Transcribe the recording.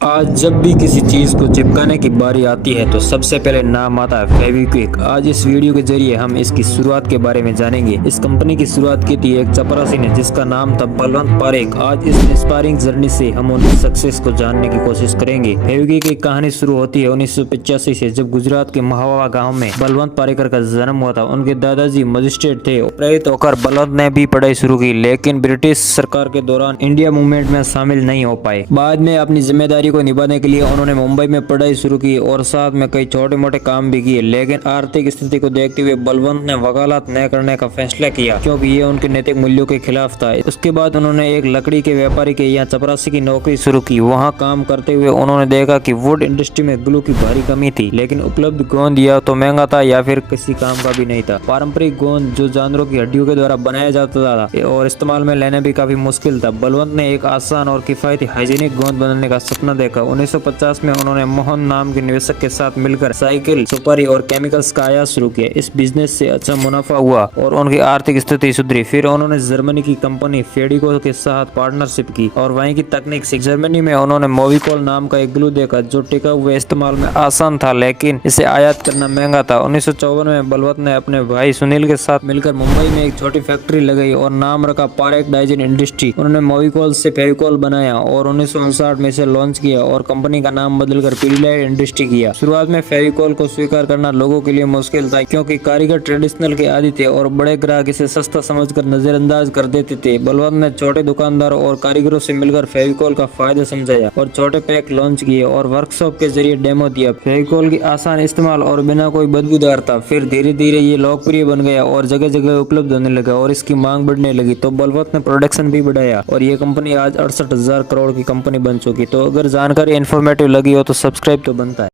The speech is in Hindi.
आज जब भी किसी चीज को चिपकाने की बारी आती है तो सबसे पहले नाम आता है फेविक्विक। आज इस वीडियो के जरिए हम इसकी शुरुआत के बारे में जानेंगे। इस कंपनी की शुरुआत की थी एक चपरासी ने जिसका नाम था बलवंत पारेख। आज इस इंस्पायरिंग जर्नी से हम उनकी सक्सेस को जानने की कोशिश करेंगे। फेविक्विक की कहानी शुरू होती है 1985 से, जब गुजरात के महावा गाँव में बलवंत पारेकर का जन्म हुआ था। उनके दादाजी मजिस्ट्रेट थे। प्रेरित होकर बलवंत ने भी पढ़ाई शुरू की, लेकिन ब्रिटिश सरकार के दौरान इंडिया मूवमेंट में शामिल नहीं हो पाए। बाद में अपनी जिम्मेदारी को निभाने के लिए उन्होंने मुंबई में पढ़ाई शुरू की और साथ में कई छोटे मोटे काम भी किए, लेकिन आर्थिक स्थिति को देखते हुए बलवंत ने वकालत न करने का फैसला किया क्योंकि ये उनके नैतिक मूल्यों के खिलाफ था। उसके बाद उन्होंने एक लकड़ी के व्यापारी के यहाँ चपरासी की नौकरी शुरू की। वहाँ काम करते हुए उन्होंने देखा कि वुड इंडस्ट्री में ग्लू की भारी कमी थी, लेकिन उपलब्ध गोंद या तो महंगा था या फिर किसी काम का भी नहीं था। पारंपरिक गोंद जो जानवरों की हड्डियों के द्वारा बनाया जाता था और इस्तेमाल में लेना भी काफी मुश्किल था। बलवंत ने एक आसान और किफायती हाइजीनिक गोंद बनाने का सपना देखा। 1950 में उन्होंने मोहन नाम के निवेशक के साथ मिलकर साइकिल, सुपारी और केमिकल्स का आयात शुरू किया। इस बिजनेस से अच्छा मुनाफा हुआ और उनकी आर्थिक स्थिति सुधरी। फिर उन्होंने जर्मनी की कंपनी फेडिको के साथ पार्टनरशिप की और वहीं की तकनीक सीखी। जर्मनी में उन्होंने मोविकोल नाम का एक ग्लू देखा जो टिका हुए इस्तेमाल में आसान था, लेकिन इसे आयात करना महंगा था। 1954 में बलवंत ने अपने भाई सुनील के साथ मिलकर मुंबई में एक छोटी फैक्ट्री लगाई और नाम रखा पारेख डाइजिन इंडस्ट्री। उन्होंने मोविकोल से फेविकोल बनाया और 1959 में इसे लॉन्च किया और कंपनी का नाम बदलकर पीडीलाइट इंडस्ट्री किया। शुरुआत में फेविकोल को स्वीकार करना लोगों के लिए मुश्किल था क्योंकि कारीगर ट्रेडिशनल के आदी थे और बड़े ग्राहक इसे सस्ता समझकर नजरअंदाज कर देते थे। बलवंत ने छोटे दुकानदारों और कारीगरों से मिलकर फेविकोल का फायदा समझाया और छोटे पैक लॉन्च किए और वर्कशॉप के जरिए डेमो दिया। फेविकोल की आसान इस्तेमाल और बिना कोई बदबूदार था। फिर धीरे धीरे ये लोकप्रिय बन गया और जगह जगह उपलब्ध होने लगा और इसकी मांग बढ़ने लगी, तो बलवंत ने प्रोडक्शन भी बढ़ाया और ये कंपनी आज 68,000 करोड़ की कंपनी बन चुकी। तो अगर जानकारी इन्फॉर्मेटिव लगी हो तो सब्सक्राइब तो बनता है।